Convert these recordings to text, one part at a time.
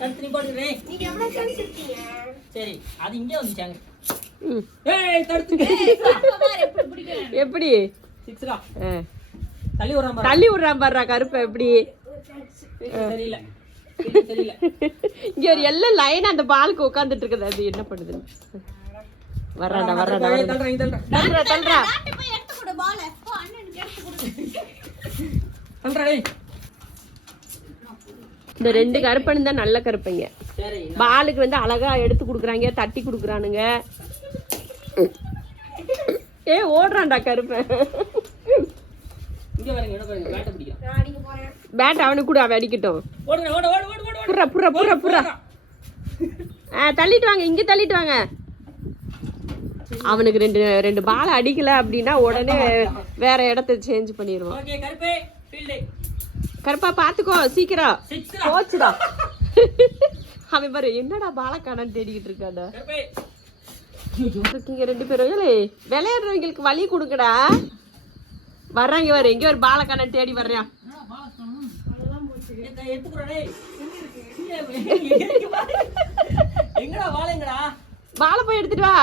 தண்ணி போடுறேன். நீங்க எவ்வளவு சான்ஸ் இருக்கீங்க? சரி அது இங்கே வந்துச்சாங்க. ஏய் தடுத்து எப்படி பிடிக்கிறேன்? எப்படி 6 தள்ளி விடுறான் பாரு. தள்ளி விடுறான் பாருடா கருப்பை எப்படி. தெரியல தெரியல. இங்க ஒரு எல்லாம் லைனா அந்த பாலுக்கு உட்கார்ந்துட்டு இருக்குது. அது என்ன பண்ணுது? வர்றாடா வர்றாடா தள்ளுறா தள்ளுறா. டாட் போய் எடுத்து கொடு பால். போ அண்ணனுக்கு எடுத்து கொடு. தள்ளுறா. இந்த ரெண்டு கருப்பன் தான் நல்ல கருப்பைங்க. சரி பாலுக்கு வந்து அழகா எடுத்து குடுக்குறாங்க, தட்டி குடுக்குறானுங்க. ஏ ஓடுறான்டா கருப்பன். இங்க பாருங்க என்ன பாருங்க பேட்ட பிடிக்கும். நான் அடிக்க போறேன். பேட் அவனுக்கு கூட அவன் அடிக்கட்டும். ஓடுங்க ஓடு ஓடு ஓடு ஓடு. புறா புறா புறா புறா. தள்ளிட்டு வாங்க, இங்க தள்ளிட்டு வாங்க. அவனுக்கு ரெண்டு பால் அடிக்கல அப்படின்னா உடனே வேற இடத்த சேஞ்ச் பண்ணிடுவான். ஓகே கருப்பே ஃபீல்ட். கருப்பா பாத்துக்கோ சீக்கிரம். 6 போச்சுடா. அவன் பாரு என்னடா பால காணான்னு தேடிக்கிட்டு இருக்காடா. கருப்பே இருக்கீங்க ரெண்டு பேரும். ஏலே விளையாடுறவங்களுக்கு வழி கொடுக்கடா. வர்றாங்க பாரு, எங்க ஒரு பால காணான்னு தேடி வர்றான். எடுத்துக்குறடே. எங்கடா வாளேங்கடா? பால போய் எடுத்துட்டு வா.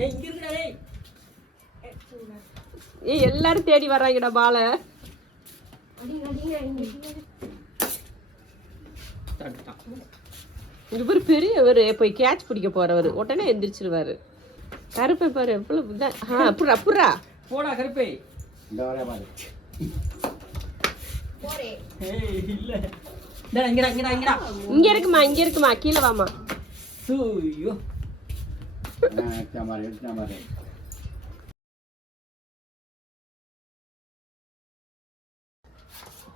ஏய் இங்க இருக்குடா டேய். ஏய் எல்லாரும் தேடி வர்றாங்கடா பால. இங்க ஒரு பெரியவர் போய் கேட்ச் பிடிக்க போறவர் உடனே எந்திரிச்சிருவாரு. கருப்பை பாரு எவ்வளவு. புறா புறா போடா கருப்பே. இந்த வர பாரு. போறே. ஏய் இல்ல. டேய் இங்கடா இங்கடா இங்கடா. இங்க இருக்குமா கீழே வாமா. ஐயோ எடுத்த மாதிரி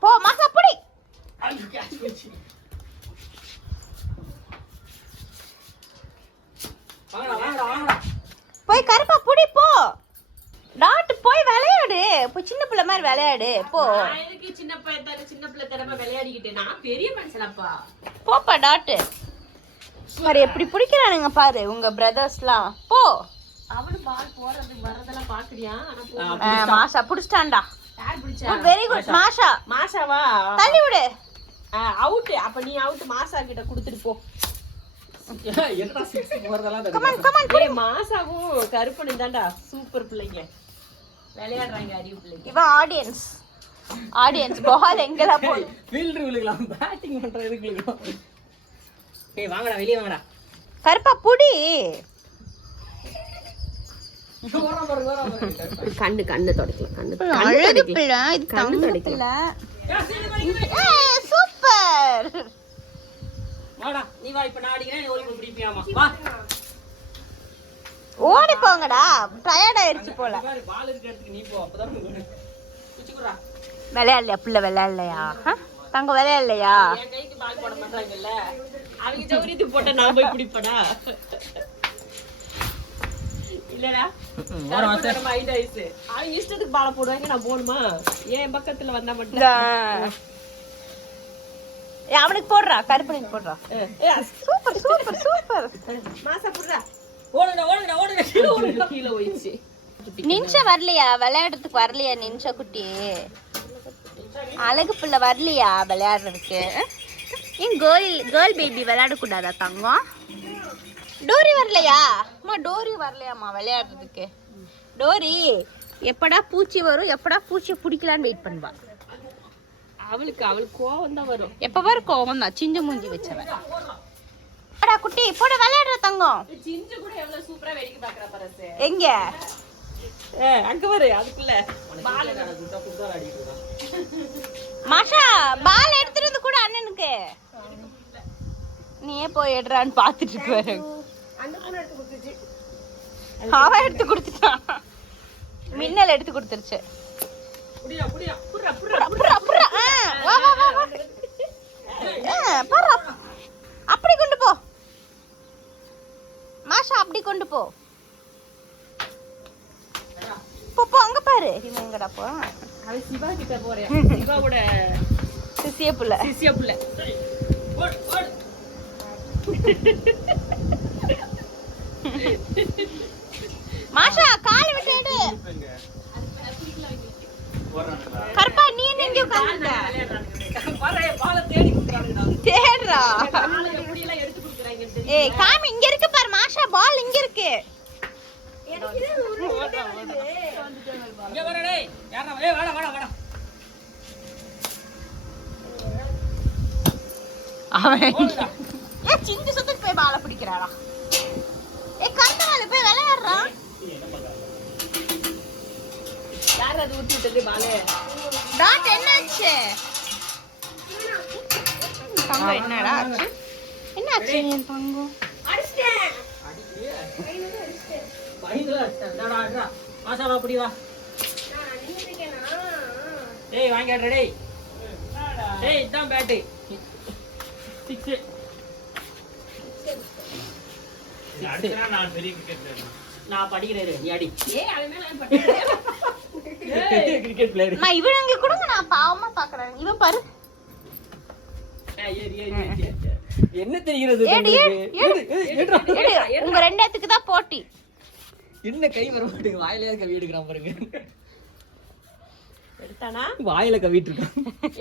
போ மாசா புடி. வாங்கடா. போய் கருப்பா புடி போ. டாட் போய் விளையாடு. போய் சின்ன பிள்ளை மாதிரி விளையாடு போ. சின்ன பிள்ளை தடவை விளையாடிக்கிட்டேன். நான் பெரிய மனுஷனப்பா. போப்பா டாட். பாரு எப்படி பிடிக்கிறானுங்க பாரு உங்க பிரதர்ஸ்லாம். போ. அவனு பால் போறது வரதெல்லாம் பாக்குறியா? மாஷா புடிச்சிட்டான்டா. யார் பிடிச்சா? குட் வெரி குட் மாஷா. மாசாவா? தள்ளி விடு. அவுட். அப்ப நீ அவுட். மாசா கிட்ட குடுத்துட்டு போ. என்னடா 6 போறதெல்லாம் கமான் கமான். ஏய் மாசாவும் கருப்பனும் தான்டா சூப்பர் பிள்ளைங்க. விளையாடுறாங்க அறிவு பிள்ளைங்க. இவன் ஆடியன்ஸ் பால் எங்கடா போ. ஃபீல்டர் விழுகலாம். பேட்டிங் பண்றதுக்கு விழுகலாம். ஏய் வாங்கடா வெளிய வாங்கடா. கருப்பா புடி. ஓரமா பாருங்க. கண்ணு தொடக்கலாம். அழகு பிள்ளை இது கண்ணு தங்க தொடக்கலாம். பிள்ளை. சூப்பர். வாடா நீ வா. இப்ப நான் அடிக்கிறேன். நீ ஓடி போய் பிடிப்பியாமா. வா ஓடி போங்கடா. டயர்ட் ஆயிருச்சு போல. பாரு பால் இருக்க இடத்துக்கு நீ போ. அப்பதான் பிடிச்சுக்குறா. விளையாடலையா பிள்ளை விளையாடலையா? தங்க விளையாடலையா? என் கைக்கு பால் போட மாட்டாங்கல்ல. அவங்க சௌரியத்துக்கு போட்டா நான் போய் பிடிப்படா. இல்லடா நம்ம ஐட் ஐஸ். அவங்க இஷ்டத்துக்கு பால போடுவாங்க. நான் போடுமா? என் பக்கத்துல வந்தா மட்டும். அவனுக்கு போடுறா. கருப்பனுக்கு போடுறா. Super super super. மாசா போடுறா. ஓடுடா. கீழே போயிடுச்சு. நின்ஷா வரலையா? விளையாடுறதுக்கு வரலையா நின்ஷா குட்டி? அழகு பிள்ளை வரலையா விளையாடுறதுக்கு? ஏன் கேர்ள் பேபி விளையாடக்கூடாதா தங்கம்? டோரி வரலையா? அம்மா டோரி வரலையாம்மா விளையாடுறதுக்கு? டோரி எப்படா பூச்சி வரும், எப்படா பூச்சியை பிடிக்கலான்னு வெயிட் பண்ணுவா. அவளுக்கு கோவம் தான் வரும். எப்ப வர கோவம் தான். சிஞ்சு மூஞ்சி வச்சவன். குட்டி போட விளையாடுற தங்கம். சிஞ்சு கூட எவ்வளவு சூப்பரா வேடிக்கை பாக்குறா பரசு. எங்க அங்க வரு. அதுக்குள்ள பால் குட்டா குட்டா அடிக்குது. மாஷா பால் எடுத்துட்டு வந்து கூட அண்ணனுக்கு. நீயே போய் எடுறான்னு பாத்துட்டு இருக்க. அவன் எடுத்து கொடுத்துட்டான். மின்னல் எடுத்து கொடுத்துருச்சு. புடியா புடியா. புறா புறா புறா புறா. வா வா வா வா. புறா அப்படி கொண்டு போ மாஷா. அப்படி கொண்டு போ. போ அங்க பாரு. எங்கடா போ? அவன் சிவா கிட்ட போறேன். சிவாவோட சிசிய புள்ள. ஓடு ஓடு. மாஷா கால் விட்டு எடு. கருப்பா நீ என்ன இங்க உட்கார்ந்துட்ட? பாரு பால தேடி குடுறானுடா. தேடுற விளையாடுறா. ஏய் காமி, இங்க இருக்கு பாரு மாஷா, பால் இங்க இருக்கு. இங்க வர டேய். யாரா? ஏய் வாடா வாடா வாடா. அவன் ஏ சிந்து சுத்துக்கு போய் பால பிடிக்கிறாரா. ஏ கண்ணால போய் விளையாடுறா. யார் அது ஊத்தி விட்டது பாலு? டாட் என்னாச்சு? தங்கம் என்னடா ஆச்சு? என்னாச்சு என் தங்கம்? அடிச்சிட்டேன். பயங்கர அடிடா அடிடா. மாசாவா புடி வா. டேய் வாங்கி ஆடுற டேய். டேய் இதான் பேட். 6. அடுத்தனா நான் பெரிய கிரிக்கெட் பிளேயர். நான் படிக்கிறேன் நீ அடி. ஏய் அவன் மேல நான் பட்டேன். Cricket player. நான் இவனுங்க கொடுங்க, நான் பாவமா பாக்குறேன். இவன் பாரு. ஏய் என்ன தெரிகிறது ஏடு, ஏடு, ஏடுடா. ஏடு, உங்க ரெண்டத்துக்கு தான் போட்டி. என்ன கை வர மாட்டேங்குது, வாயிலே கவி எடுக்கிறான் பாருங்க. எடுத்தானா? வாயில கவிட்டு இருக்கான்.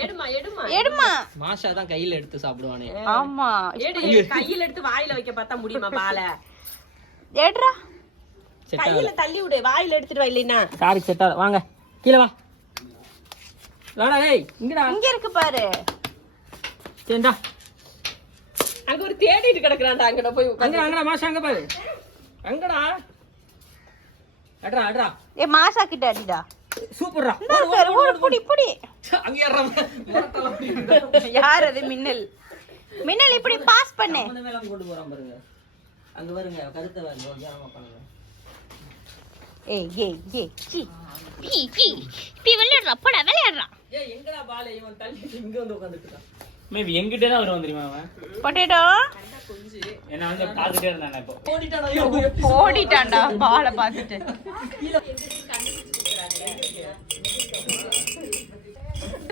எடுமா எடுமா. எடுமா. மாஷா தான் கையில எடுத்து சாப்பிடுவானே. ஆமா. எடு, கையில எடுத்து வாயில வைக்க பார்த்தா முடியுமா பால? எடுறா. கையில தள்ளி விடு, வாயில எடுத்துட்டு வா. இல்லைனா சாரி செட்டா வாங்க கீழ வா. வாடா டேய் இங்கடா. இங்க இருக்கு பாரு. சேண்டா. அங்க ஒரு தேடிட்டு கிடக்குறான்டா. அங்கட போய் அங்க அங்கடா மாஷா அங்க பாரு. அங்கடா. அடடா அடடா. ஏ மாசா கிட்ட அடிடா. சூப்பர்ரா. பாரு, ஓடு புடி புடி. அங்க ஏறறா. மரத்தல அப்படி. யார் அது? மின்னல். மின்னல் இப்படி பாஸ் பண்ணு. அந்த மேல கொண்டு போறான் பாருங்க. அங்க பாருங்க கருத்த பாருங்க. ஓகேமா பண்ணுங்க. ஏய் ஏய் ஏய் சி பி பி பி விளையாடுறா, போடா விளையாடுறா. ஏய் எங்கடா பால்? இவன் தள்ளி இங்க வந்து உட்கார்ந்துட்டான். மேபி என்கிட்ட தான் வருவான் தெரியுமா அவன்? பொட்டேட்டோ என்ன வந்து பார்த்துட்டே இருந்தானே இப்போ. ஓடிட்டானே. ஐயோ ஓடிட்டான்டா பாலை பார்த்துட்டு.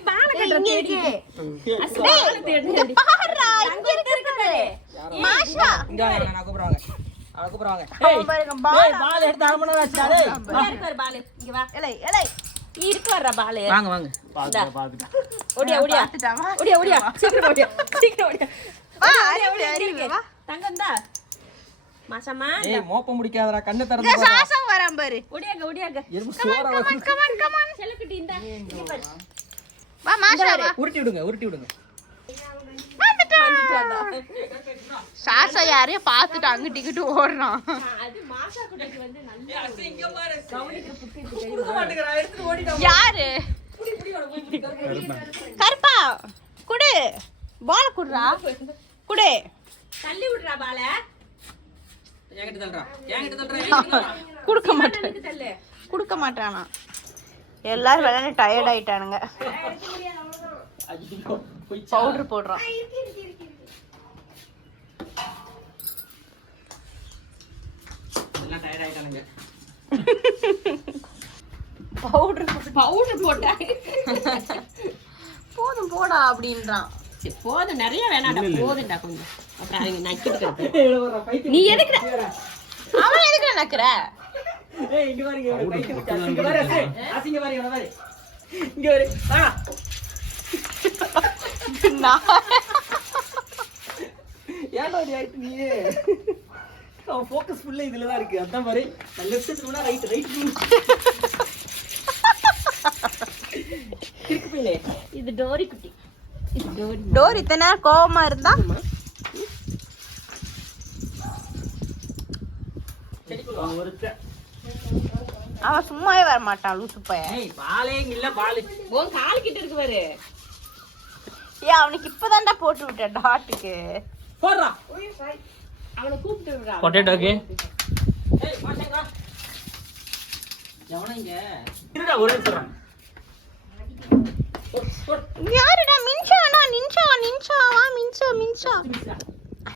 பால ஏய், கட்ட இங்க தேடி. இருக்கு. டேய், இங்க பாருடா, இங்க இருக்கு. மாஷா இங்க வாங்க நான் கூப்பிடுவாங்க. அவ கூப்பிடுவாங்க. அவன் பாருங்க பால். ஏய் பால் எடுத்து அரை மணி நேரம் ஆச்சுடா டேய். இங்க இருக்கு பாரு பால். இங்க வா. ஏலே ஏலே இருக்கு வர்ற பால். வாங்க வாங்க. பார்த்துட்டேன். ஓடியா ஓடியா. பார்த்துட்டாவா? ஓடியா ஓடியா. சீக்கிரம் ஓடியா. சீக்கிரம் ஓடியா. வா அறிவு அறிவு வா. தங்கம் தா. மாசமா ஏய் மோப்ப முடிக்காதடா, கண்ணை இங்க திறந்து பாரு. சாசம் வரான் பாரு. ஓடியாங்க ஓடியாங்க. எறும்பு சோறா வந்து கமான் கமான். செல்லக்குட்டி இந்த. இங்க பாரு. வா மாஷா வா. உருட்டி விடுங்க உருட்டி விடுங்க. வந்துட்டான்டா. சாசா யாரையோ பார்த்துட்டு அங்கிட்டு இங்கிட்டு ஓடுறான். அது மாசா குட்டிக்கு வந்து நல்ல இங்க பாரு. கவனிக்கிற புத்தி இருக்கு. குடுக்க மாட்டேங்கறா, எடுத்து ஓடிட்டான். யாரு? கருப்பா குடு பால் குடுறா. குடு. தள்ளி விடுறா பால. என்கிட்ட தள்ளுறா. என்கிட்ட தள்ளுறா. குடுக்க மாட்டேன். எனக்கு தள்ளு. குடுக்க மாட்டானா? எல்லாரும் விளையாண்டு டயர்ட் ஆயிட்டானுங்க. ஐயோ போய் பவுடர் போடுறான். எல்லாம் டயர்ட் ஆயிட்டானுங்க. பவுடர் போட்டா. போதும் போடா அப்படின்றான். சரி, போதும் நிறைய வேணாடா. போதும்டா கொஞ்சம். அப்புறம் அவங்க நக்கிட்டு கிடக்கு. ஏய் ஒரு பைத்தியம். நீ எதுக்குடா? அவன் எதுக்கு நக்குற? ஏய் இங்க பாருங்க இவனை பைத்தியம் பிடிச்சா. இங்க பாரு அசே. அசிங்க பாரு இவனை பாரு. இங்க பாரு. வாடா. ஏன்டா இப்படி ஆயிட்டு நீ? அவன் ஃபோக்கஸ் ஃபுல்லா இதுல தான் இருக்கு. அதான் பாரு. லெஃப்ட் சைடுல ரைட் ரைட். கிறுக்கு பையனே. இது டோரி குட்டி. இது டோரி. டோர் இத்தனை நேரம் கோவமா இருந்தா அவன் ஒருத்த அவன் சும்மாவே வர மாட்டான் லூசு பையன். ஏய் பாலே இல்ல பால். உன் கால் கிட்ட இருக்கு பாரு. ஏன் அவனுக்கு இப்பதான்டா போட்டு விட்டேன் டாட்டுக்கு. போடுறா. அவனை கூப்பிட்டு விடுறா. பொட்டேட்டோக்கு ஏய் மாட்டேங்க. எவன இங்க? இருடா ஒரே நிமிஷம். யாருடா? மின்சானா நின்சா நின்சாவா மின்சா மின்சா.